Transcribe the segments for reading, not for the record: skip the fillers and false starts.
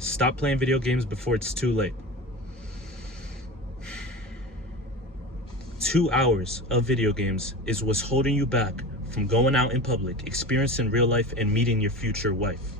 Stop playing video games before it's too late. 2 hours of video games is what's holding you back from going out in public, experiencing real life, and meeting your future wife.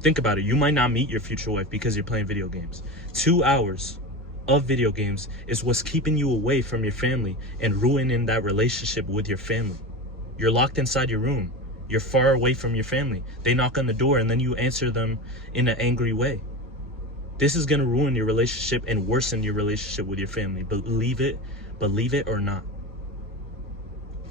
Think about it. You might not meet your future wife because you're playing video games. 2 hours of video games is what's keeping you away from your family and ruining that relationship with your family. You're locked inside your room. You're far away from your family. They knock on the door and then you answer them in an angry way. This is going to ruin your relationship and worsen your relationship with your family. Believe it or not.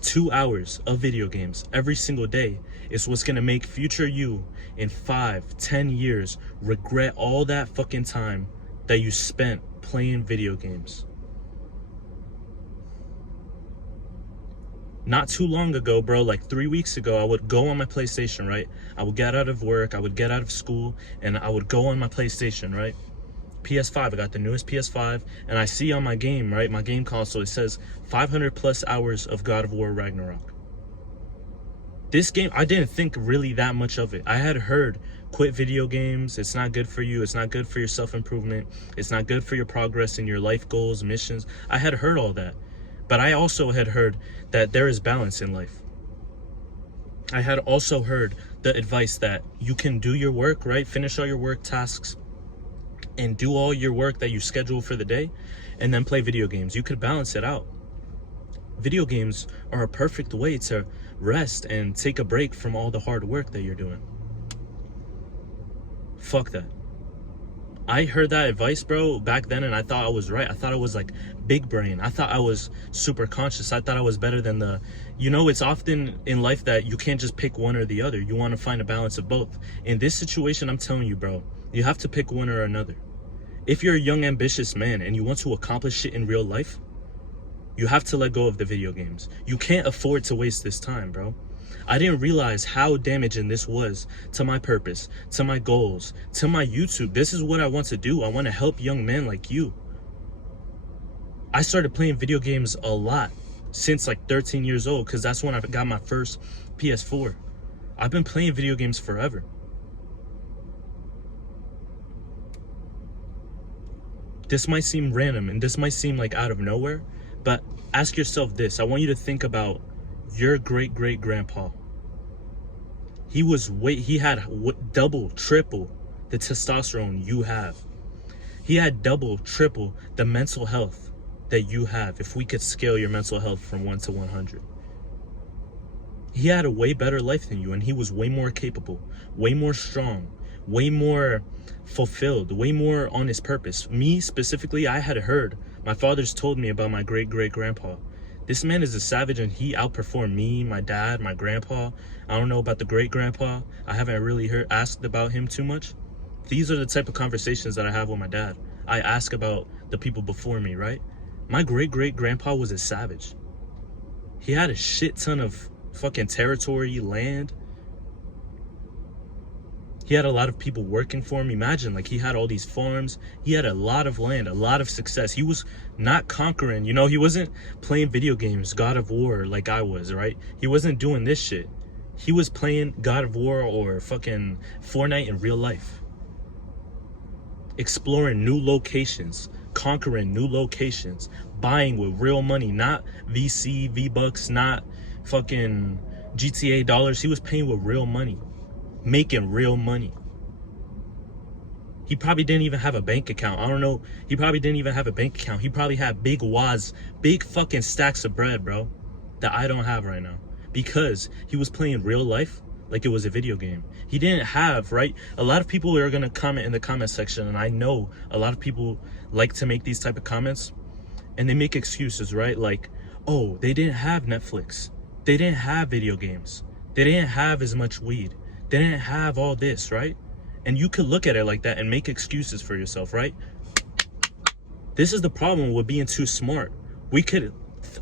2 hours of video games every single day is what's going to make future you in 5-10 years regret all that fucking time that you spent playing video games. Not too long ago, bro, like 3 weeks ago, I would go on my PlayStation, right? I would get out of work, I would get out of school, and I would go on my PlayStation, right? PS5, I got the newest PS5, and I see on my game, right, my game console, it says 500 plus hours of God of War Ragnarok. This game, I didn't think really that much of it. I had heard, quit video games, it's not good for you, it's not good for your self-improvement, it's not good for your progress in your life goals, missions. I had heard all that, but I also had heard that there is balance in life. I had also heard the advice that you can do your work, right, finish all your work tasks, and do all your work that you schedule for the day, and then play video games. You could balance it out. Video games are a perfect way to rest and take a break from all the hard work that you're doing. Fuck that. I heard that advice, bro, back then, and I thought I was right. I thought I was like big brain. I thought I was super conscious. I thought I was better than the, it's often in life that you can't just pick one or the other. You want to find a balance of both. In this situation, I'm telling you, bro, you have to pick one or another. If you're a young, ambitious man and you want to accomplish shit in real life, you have to let go of the video games. You can't afford to waste this time, bro. I didn't realize how damaging this was to my purpose, to my goals, to my YouTube. This is what I want to do. I want to help young men like you. I started playing video games a lot since like 13 years old because that's when I got my first PS4. I've been playing video games forever. This might seem random and this might seem like out of nowhere, but ask yourself this. I want you to think about your great-great-grandpa. He had double, triple the testosterone you have. He had double, triple the mental health that you have if we could scale your mental health from 1 to 100. He had a way better life than you, and he was way more capable, way more strong, way more fulfilled, way more on his purpose. Me specifically, I had heard, my father's told me about my great-great-grandpa. This man is a savage and he outperformed me, my dad, my grandpa. I don't know about the great-grandpa. I haven't really asked about him too much. These are the type of conversations that I have with my dad. I ask about the people before me, right? My great-great-grandpa was a savage. He had a shit ton of fucking territory, land. He had a lot of people working for him. Imagine, like, he had all these farms. He had a lot of land, a lot of success. He was not conquering, he wasn't playing video games, God of War, like I was, right? He wasn't doing this shit. He was playing God of War or fucking Fortnite in real life. Exploring new locations, conquering new locations, buying with real money, not VC, V-Bucks, not fucking GTA dollars. He was paying with real money. Making real money. He probably didn't even have a bank account. I don't know. He probably didn't even have a bank account. He probably had big fucking stacks of bread, bro, that I don't have right now. Because he was playing real life like it was a video game. He didn't have, right? A lot of people are going to comment in the comment section, and I know a lot of people like to make these type of comments, and they make excuses, right? Like, oh, they didn't have Netflix. They didn't have video games. They didn't have as much weed. They didn't have all this, right? And you could look at it like that and make excuses for yourself, right? This is the problem with being too smart. We could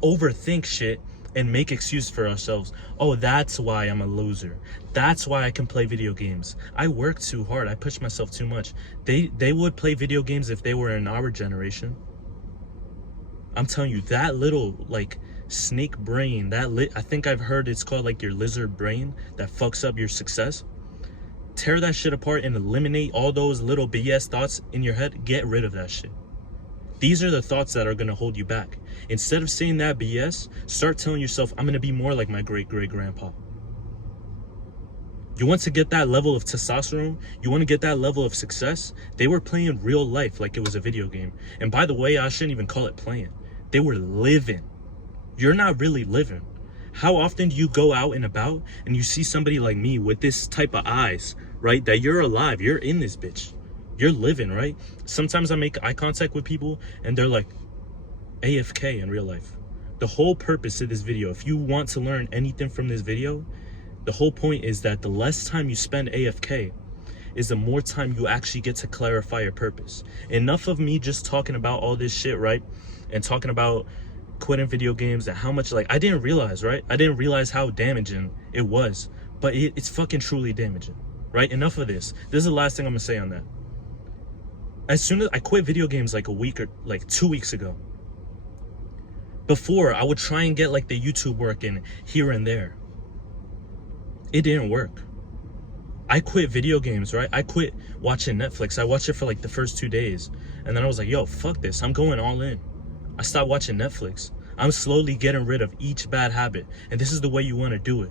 overthink shit and make excuses for ourselves. Oh, that's why I'm a loser. That's why I can play video games. I work too hard. I push myself too much. They would play video games if they were in our generation. I'm telling you, that little, like, snake brain, I think I've heard it's called like your lizard brain that fucks up your success. Tear that shit apart and eliminate all those little BS thoughts in your head. Get rid of that shit. These are the thoughts that are going to hold you back. Instead of saying that BS, start telling yourself, I'm going to be more like my great-great-grandpa. You want to get that level of testosterone? You want to get that level of success? They were playing real life like it was a video game. And by the way, I shouldn't even call it playing. They were living. You're not really living. How often do you go out and about and you see somebody like me with this type of eyes, right? That you're alive, you're in this bitch. You're living, right? Sometimes I make eye contact with people and they're like AFK in real life. The whole purpose of this video, if you want to learn anything from this video, the whole point is that the less time you spend AFK is the more time you actually get to clarify your purpose. Enough of me just talking about all this shit, right? And talking about quitting video games and how much, like, I didn't realize, right? I didn't realize how damaging it was, but it's fucking truly damaging, right? Enough of this. This is the last thing I'm gonna say on that. As soon as I quit video games like a week or like 2 weeks ago, before I would try and get like the YouTube work in here and there. It didn't work. I quit video games, right? I quit watching Netflix. I watched it for like the first 2 days. And then I was like, yo, fuck this. I'm going all in. I stopped watching Netflix. I'm slowly getting rid of each bad habit. And this is the way you want to do it.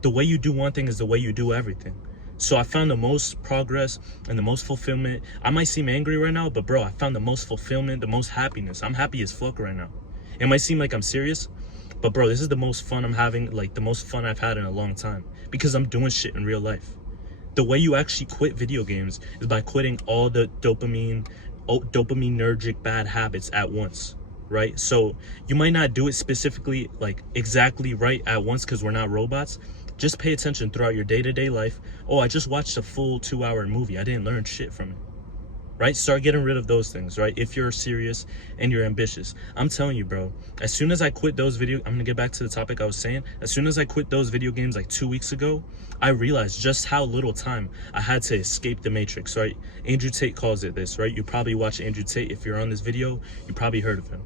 The way you do one thing is the way you do everything. So I found the most progress and the most fulfillment. I might seem angry right now, but bro, I found the most fulfillment, the most happiness. I'm happy as fuck right now. It might seem like I'm serious, but bro, this is the most fun I'm having, like the most fun I've had in a long time, because I'm doing shit in real life. The way you actually quit video games is by quitting all the dopaminergic bad habits at once, right? So you might not do it specifically, like exactly right at once, because we're not robots. Just pay attention throughout your day-to-day life. Oh, I just watched a full 2-hour movie. I didn't learn shit from it. Right? Start getting rid of those things, right? If you're serious and you're ambitious. I'm telling you, bro, as soon as I quit those I'm going to get back to the topic I was saying. As soon as I quit those video games like 2 weeks ago, I realized just how little time I had to escape the matrix, right? Andrew Tate calls it this, right? You probably watch Andrew Tate. If you're on this video, you probably heard of him.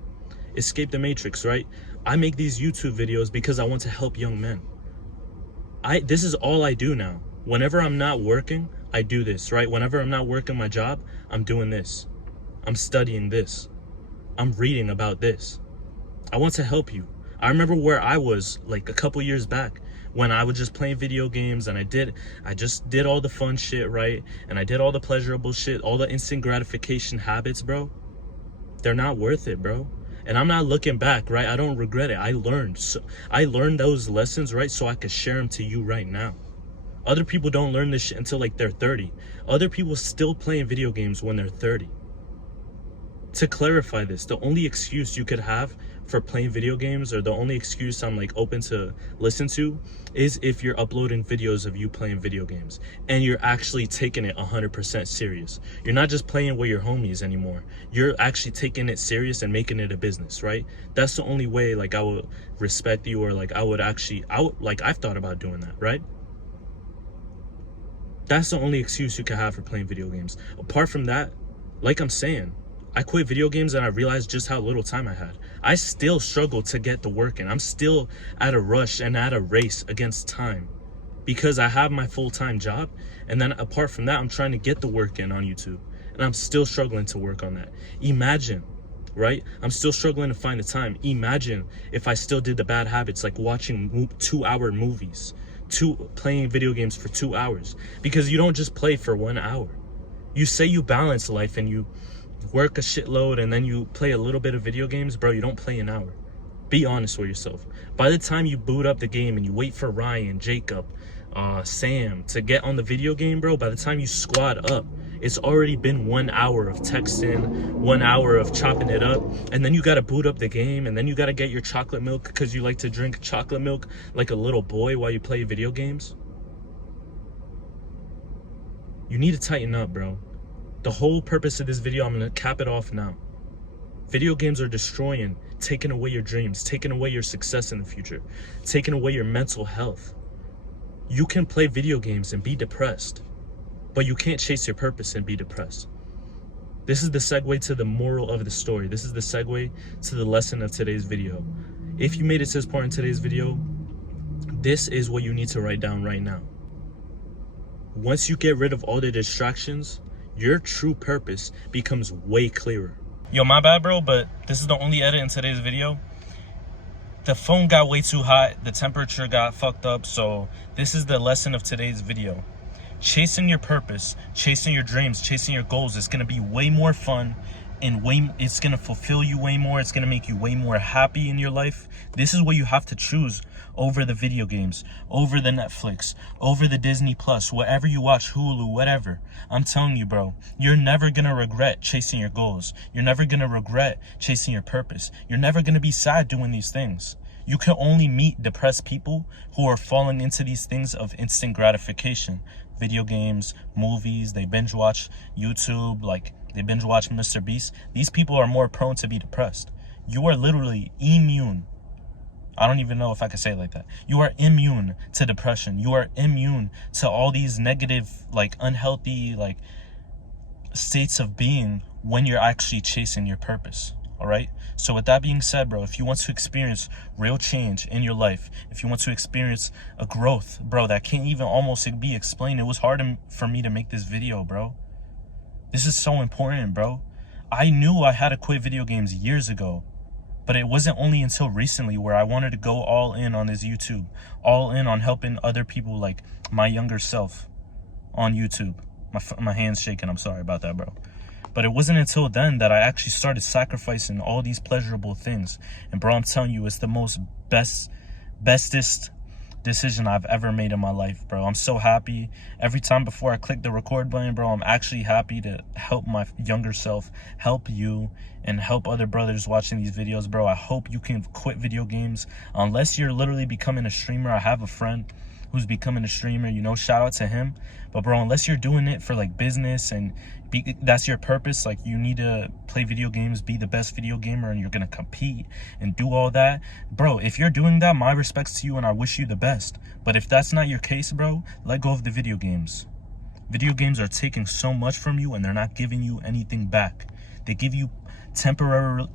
Escape the matrix, right? I make these YouTube videos because I want to help young men. This is all I do now. Whenever I'm not working, I do this, right? Whenever I'm not working my job, I'm doing this. I'm studying this. I'm reading about this. I want to help you. I remember where I was like a couple years back when I was just playing video games and I just did all the fun shit, right? And I did all the pleasurable shit, all the instant gratification habits, bro. They're not worth it, bro. And I'm not looking back, right? I don't regret it. I learned those lessons, right? So I could share them to you right now. Other people don't learn this shit until like they're 30. Other people still playing video games when they're 30. To clarify this, the only excuse you could have for playing video games, or the only excuse I'm like open to listen to, is if you're uploading videos of you playing video games and you're actually taking it 100% serious. You're not just playing with your homies anymore. You're actually taking it serious and making it a business, right? That's the only way like I would respect you, or like I've thought about doing that, right? That's the only excuse you can have for playing video games. Apart from that, like I'm saying, I quit video games and I realized just how little time I had. I still struggle to get the work in. I'm still at a rush and at a race against time because I have my full-time job. And then apart from that, I'm trying to get the work in on YouTube. And I'm still struggling to work on that. Imagine, right? I'm still struggling to find the time. Imagine if I still did the bad habits like watching 2-hour movies, playing video games for 2 hours, because you don't just play for 1 hour. You say you balance life and you work a shitload and then you play a little bit of video games, bro. You don't play an hour. Be honest with yourself. By the time you boot up the game and you wait for Ryan, Jacob, Sam to get on the video game, bro, by the time you squad up, it's already been 1 hour of texting, 1 hour of chopping it up, and then you gotta boot up the game, and then you gotta get your chocolate milk because you like to drink chocolate milk like a little boy while you play video games. You need to tighten up, bro. The whole purpose of this video, I'm gonna cap it off now. Video games are destroying, taking away your dreams, taking away your success in the future, taking away your mental health. You can play video games and be depressed, but you can't chase your purpose and be depressed. This is the segue to the moral of the story. This is the segue to the lesson of today's video. If you made it to this part in today's video, this is what you need to write down right now. Once you get rid of all the distractions, your true purpose becomes way clearer. Yo, my bad, bro, but this is the only edit in today's video. The phone got way too hot, the temperature got fucked up, so this is the lesson of today's video. Chasing your purpose, chasing your dreams, chasing your goals is gonna be way more fun, and it's gonna fulfill you way more. It's gonna make you way more happy in your life. This is what you have to choose over the video games, over the Netflix, over the Disney Plus, whatever you watch, Hulu, whatever. I'm telling you, bro, you're never gonna regret chasing your goals. You're never gonna regret chasing your purpose. You're never gonna be sad doing these things. You can only meet depressed people who are falling into these things of instant gratification. Video games, movies, they binge watch YouTube, like they binge watch Mr. Beast. These people are more prone to be depressed. You are literally immune. I don't even know if I could say it like that. You are immune to depression. You are immune to all these negative, like unhealthy, like states of being when you're actually chasing your purpose. All right. So with that being said, bro, if you want to experience real change in your life, if you want to experience a growth, bro, that can't even almost be explained. It was hard for me to make this video, bro. This is so important, bro. I knew I had to quit video games years ago, but it wasn't only until recently where I wanted to go all in on this YouTube, all in on helping other people like my younger self on YouTube. My hand's shaking. I'm sorry about that, bro. But it wasn't until then that I actually started sacrificing all these pleasurable things. And bro, I'm telling you, it's the bestest decision I've ever made in my life, bro. I'm so happy. Every time before I click the record button, bro, I'm actually happy to help my younger self, help you, and help other brothers watching these videos, bro. I hope you can quit video games. Unless you're literally becoming a streamer. I have a friend who's becoming a streamer, you know, shout out to him. But bro, unless you're doing it for like business and that's your purpose, like you need to play video games, be the best video gamer, and you're gonna compete and do all that, bro, if you're doing that, my respects to you and I wish you the best. But if that's not your case, bro, let go of the video games. Video games are taking so much from you and they're not giving you anything back. They give you temporary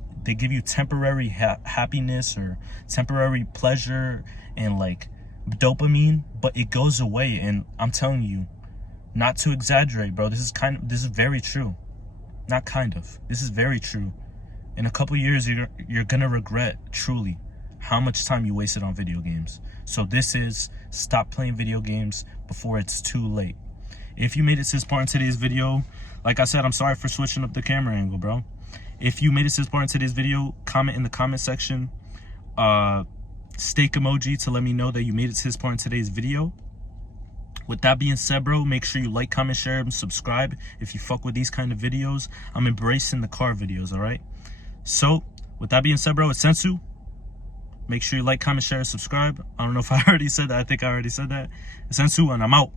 happiness or temporary pleasure and like dopamine, but it goes away. And I'm telling you, not to exaggerate, bro, this is very true. Not kind of, this is very true. In a couple years, you're gonna regret truly how much time you wasted on video games. So this is stop playing video games before it's too late. If you made it to this part in today's video, like I said, I'm sorry for switching up the camera angle, bro. If you made it to this part in today's video, comment in the comment section, steak emoji to let me know that you made it to this part in today's video. With that being said, bro, make sure you like, comment, share, and subscribe if you fuck with these kind of videos. I'm embracing the car videos, all right? So, with that being said, bro, it's Sensu. Make sure you like, comment, share, and subscribe. I don't know if I already said that. I think I already said that. It's Sensu, and I'm out.